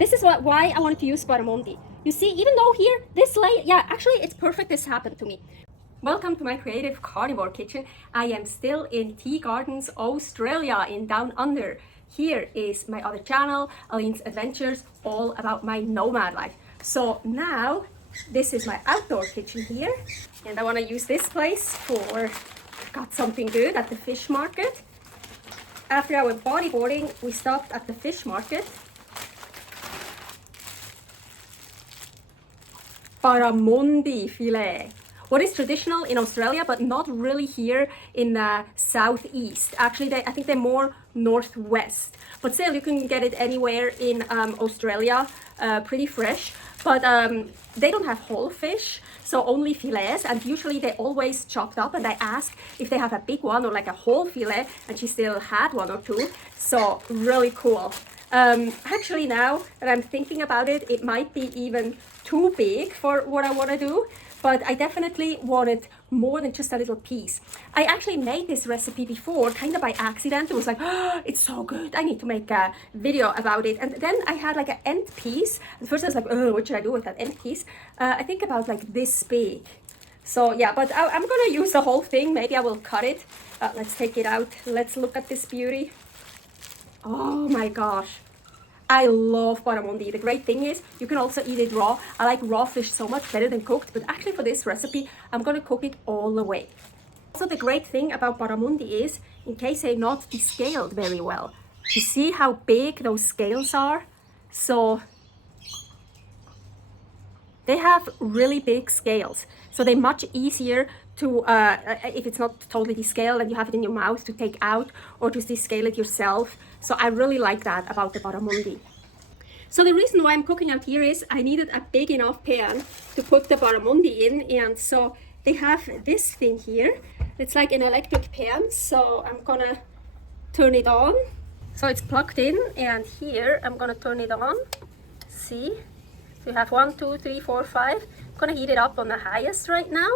This is why I wanted to use barramundi. You see, even though here, this layer, yeah, actually it's perfect. This happened to me. Welcome to my creative carnivore kitchen. I am still in Tea Gardens, Australia, in Down Under. Here is my other channel, Aline's Adventures, all about my nomad life. So now, this is my outdoor kitchen here. And I want to use this place for, got something good at the fish market. After our bodyboarding, we stopped at the fish market. Barramundi filet. What is traditional in Australia, but not really here in the southeast. Actually, I think they're more northwest. But still, you can get it anywhere in Australia, pretty fresh. But they don't have whole fish, so only filets. And usually they always chopped up. And I asked if they have a big one or like a whole filet, and she still had one or two. So really cool. Actually, now that I'm thinking about it, it might be even too big for what I want to do. But I definitely wanted more than just a little piece. I actually made this recipe before, kind of by accident. It was like, oh, it's so good, I need to make a video about it. And then I had like an end piece. At first I was like, oh, what should I do with that end piece? I think about like this big. So yeah, but I'm gonna use the whole thing. Maybe I will cut it. Let's take it out. Let's look at this beauty. Oh my gosh. I love barramundi. The great thing is you can also eat it raw. I like raw fish so much better than cooked, but actually for this recipe, I'm gonna cook it all the way. Also, the great thing about barramundi is, in case they're not descaled very well, you see how big those scales are? So they have really big scales. So they're much easier to, if it's not totally descaled and you have it in your mouth, to take out or to descale it yourself. So I really like that about the barramundi. So the reason why I'm cooking out here is I needed a big enough pan to put the barramundi in. And so they have this thing here. It's like an electric pan. So I'm gonna turn it on. So it's plugged in, and here I'm gonna turn it on. See? So you have 1, 2, 3, 4, 5. I'm gonna heat it up on the highest right now.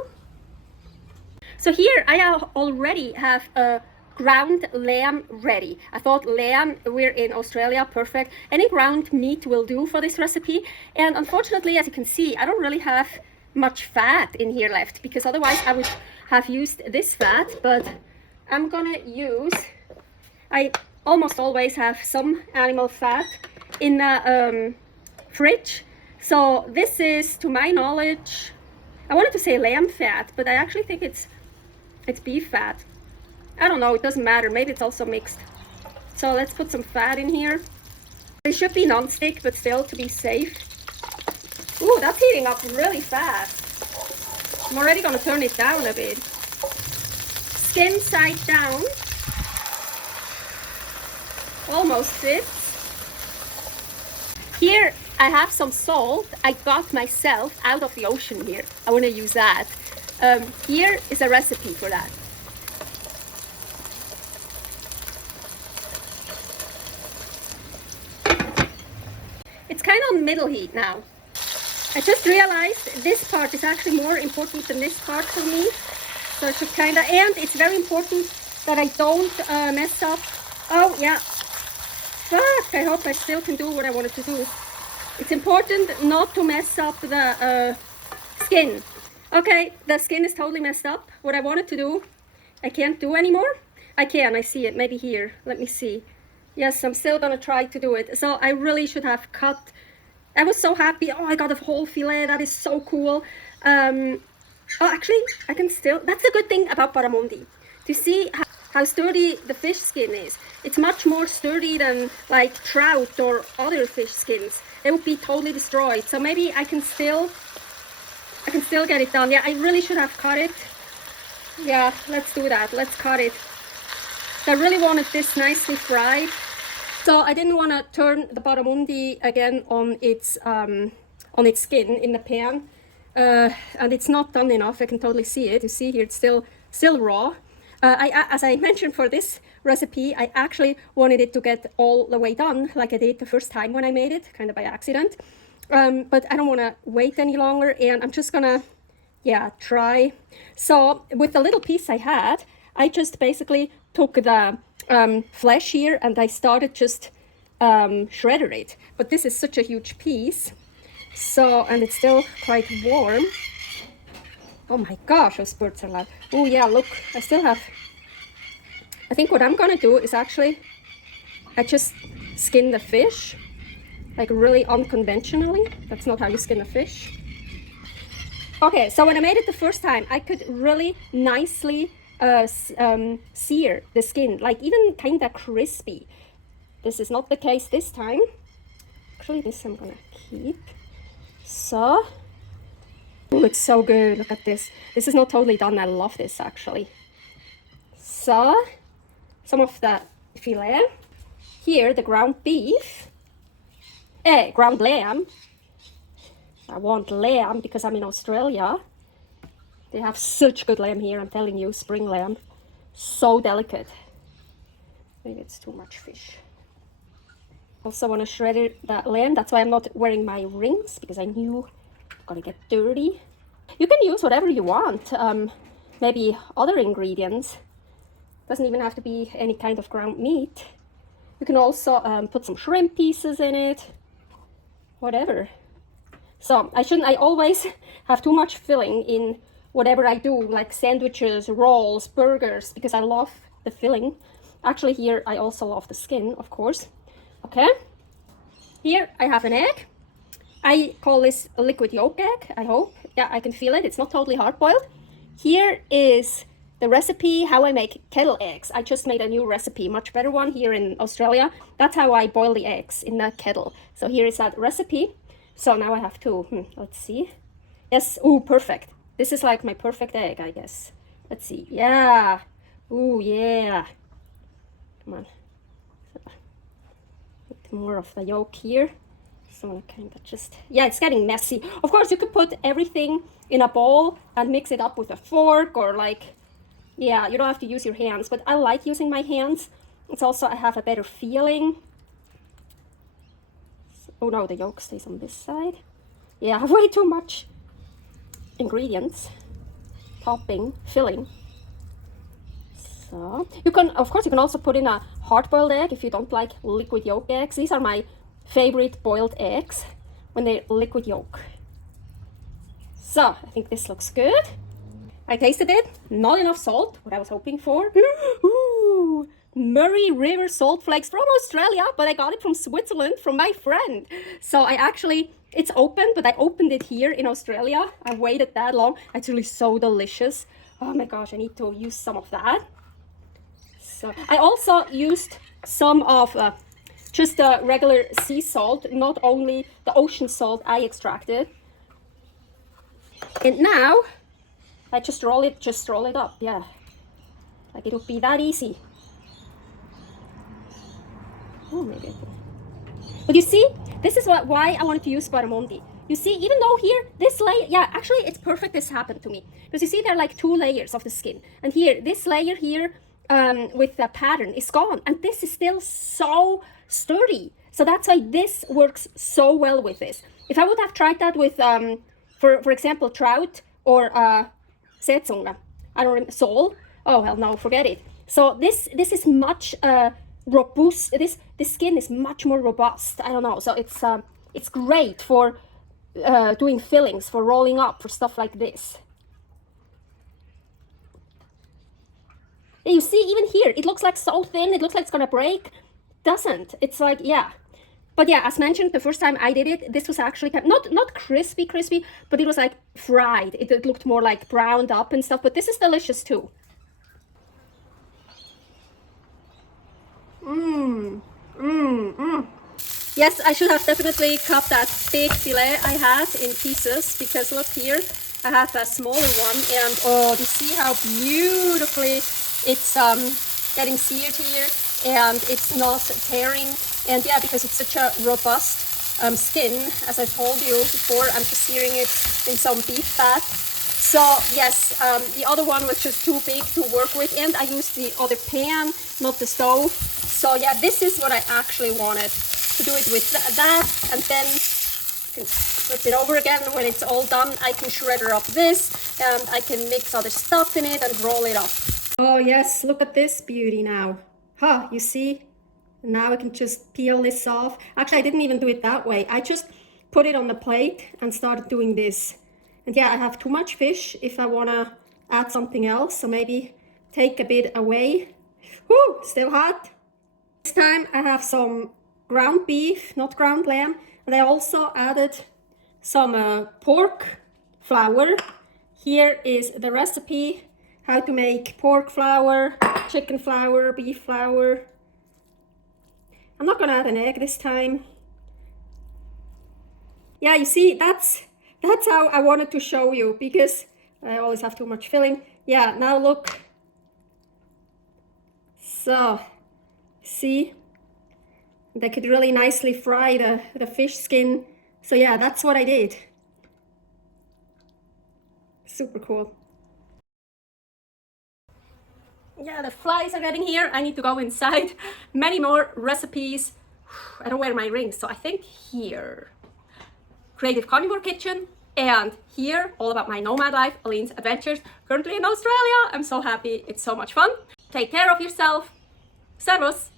So here I already have a ground lamb ready. I thought lamb, we're in Australia, perfect. Any ground meat will do for this recipe. And unfortunately, as you can see, I don't really have much fat in here left, because otherwise I would have used this fat, but I'm gonna use, I almost always have some animal fat in the fridge. So this is, to my knowledge, I wanted to say lamb fat, but I actually think it's beef fat. I don't know, it doesn't matter. Maybe it's also mixed. So let's put some fat in here. It should be non-stick, but still to be safe. Ooh, that's heating up really fast. I'm already gonna turn it down a bit. Skin side down. Almost fits. Here I have some salt I got myself out of the ocean here. I wanna use that. Here is a recipe for that. It's kind of on middle heat now. I just realized this part is actually more important than this part for me. So I should kind of, and it's very important that I don't mess up. Oh yeah, fuck, I hope I still can do what I wanted to do. It's important not to mess up the skin. Okay, the skin is totally messed up. What I wanted to do, I can't do anymore. I can, I see it, maybe here, let me see. Yes, I'm still gonna try to do it. So I really should have cut. I was so happy. Oh, I got a whole filet. That is so cool. Oh, actually, I can still. That's the good thing about barramundi. To see how sturdy the fish skin is. It's much more sturdy than like trout or other fish skins. They would be totally destroyed. So maybe I can still get it done. Yeah, I really should have cut it. Yeah, let's do that. Let's cut it. I really wanted this nicely fried. So I didn't want to turn the barramundi again on its skin in the pan. And it's not done enough. I can totally see it. You see here, it's still raw. As I mentioned for this recipe, I actually wanted it to get all the way done, like I did the first time when I made it, kind of by accident. But I don't want to wait any longer, and I'm just gonna, yeah, try. So with the little piece I had, I just basically took the flesh here, and I started just shredded it. But this is such a huge piece. So, and it's still quite warm. Oh my gosh, those birds are loud. Oh yeah, look, I still have, I think what I'm gonna do is actually, I just skin the fish, like really unconventionally. That's not how you skin a fish. Okay, so when I made it the first time, I could really nicely sear the skin, like even kind of crispy. This is not the case this time. Actually, this I'm gonna keep. So, oh, it's so good. Look at this. This is not totally done. I love this actually. So, some of the filet. Here, the ground beef. Ground lamb. I want lamb because I'm in Australia. They have such good lamb here, I'm telling you, spring lamb. So delicate. Maybe it's too much fish. Also want to shred that lamb. That's why I'm not wearing my rings, because I knew I'm gonna get dirty. You can use whatever you want. Maybe other ingredients. Doesn't even have to be any kind of ground meat. You can also put some shrimp pieces in it. Whatever. So I always have too much filling in whatever I do, like sandwiches, rolls, burgers, because I love the filling. Actually here I also love the skin, of course. Okay, here I have an egg. I call this a liquid yolk egg, I hope. Yeah, I can feel it, it's not totally hard-boiled. Here is the recipe how I make kettle eggs. I just made a new recipe, much better one here in Australia. That's how I boil the eggs, in that kettle. So here is that recipe. So now I have to, let's see. Yes, ooh, perfect. This is like my perfect egg, I guess. Let's see, yeah. Ooh, yeah. Come on. Put more of the yolk here. So I kind of just, yeah, it's getting messy. Of course, you could put everything in a bowl and mix it up with a fork, or like, yeah, you don't have to use your hands, but I like using my hands. It's also, I have a better feeling. Oh no, the yolk stays on this side. Yeah, I have way too much ingredients, topping, filling. So you can, of course, you can also put in a hard-boiled egg if you don't like liquid yolk eggs. These are my favorite boiled eggs when they're liquid yolk. So I think this looks good. I tasted it, not enough salt, what I was hoping for. Ooh, Murray River salt flakes from Australia, but I got it from Switzerland from my friend. So I actually, it's open, but I opened it here in Australia. I waited that long. It's really so delicious. Oh my gosh, I need to use some of that. So I also used some of just the regular sea salt, not only the ocean salt I extracted. And now I just roll it up, yeah. Like it would be that easy. Oh, maybe I can. But you see, this is why I wanted to use barramundi. You see, even though here, this layer, yeah, actually it's perfect this happened to me. Because you see there are like 2 layers of the skin. And here, this layer here with the pattern is gone. And this is still so sturdy. So that's why this works so well with this. If I would have tried that with, for example, trout or seezunge, I don't remember, sole. Oh, well, no, forget it. So this is much robust. This skin is much more robust. I don't know. So it's great for doing fillings, for rolling up, for stuff like this. And you see, even here, it looks like so thin. It looks like it's gonna break. Doesn't. It's like, yeah. But yeah, as mentioned, the first time I did it, this was actually not crispy, but it was like fried. It looked more like browned up and stuff. But this is delicious too. Yes, I should have definitely cut that big filet I had in pieces, because look here, I have a smaller one, and oh, do you see how beautifully it's getting seared here, and it's not tearing. And yeah, because it's such a robust skin, as I told you before, I'm just searing it in some beef fat. So yes, the other one was just too big to work with, and I used the other pan, not the stove. So yeah, this is what I actually wanted, to do it with that, and then you can flip it over again. When it's all done, I can shredder up this, and I can mix other stuff in it and roll it up. Oh yes, look at this beauty now. Huh, you see? Now I can just peel this off. Actually, I didn't even do it that way. I just put it on the plate and started doing this. And yeah, I have too much fish if I want to add something else. So maybe take a bit away. Whoo, still hot. This time I have some ground beef, not ground lamb. And I also added some pork flour. Here is the recipe, how to make pork flour, chicken flour, beef flour. I'm not gonna add an egg this time. Yeah, you see, that's how I wanted to show you, because I always have too much filling. Yeah, now look. So, see? They could really nicely fry the fish skin. So yeah, that's what I did. Super cool. Yeah, the flies are getting here. I need to go inside. Many more recipes. I don't wear my rings, so I think here. Creative Carnivore Kitchen. And here, all about my nomad life, Aline's adventures, currently in Australia. I'm so happy. It's so much fun. Take care of yourself. Servus.